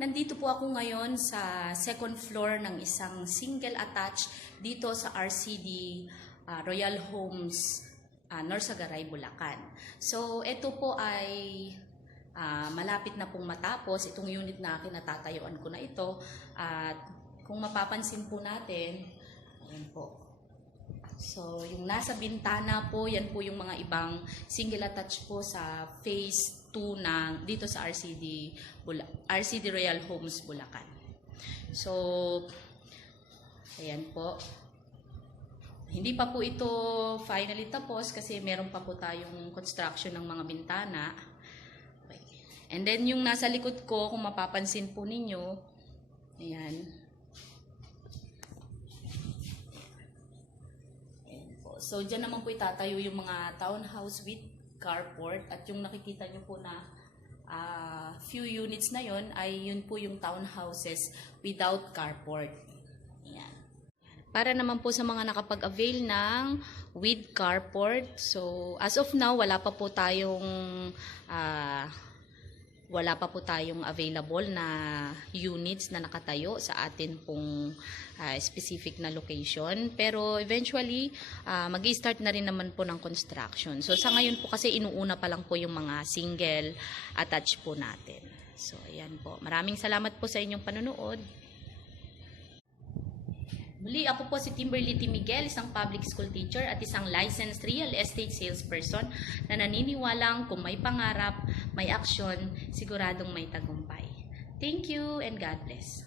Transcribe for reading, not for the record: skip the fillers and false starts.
Nandito po ako ngayon sa second floor ng isang single attached dito sa RCD Royale Homes Norsagaray, Bulacan. So ito po ay malapit na pong matapos itong unit na kinatatayuan ko na ito. At kung mapapansin po natin, ayan po. So yung nasa bintana po, yan po yung mga ibang single attached po sa phase 2 ng dito sa RCD Royale Homes Bulacan. So ayan po. Hindi pa po ito finally tapos kasi meron pa po tayong construction ng mga bintana. Okay. And then yung nasa likod ko, kung mapapansin po ninyo, ayan. Ayan po. So dyan naman po itatayo yung mga townhouse with carport, at yung nakikita nyo po na few units na yon ay yun po yung townhouses without carport. Ayan. Para naman po sa mga nakapag-avail ng with carport, so as of now wala pa po tayong available na units na nakatayo sa atin pong specific na location. Pero eventually, mag-i-start na rin naman po ng construction. So sa ngayon po kasi inuuna pa lang po yung mga single attached po natin. So ayan po. Maraming salamat po sa inyong panonood. Muli, ako po si Miguel, isang public school teacher at isang licensed real estate salesperson na naniniwalang kung may pangarap, may aksyon, siguradong may tagumpay. Thank you and God bless.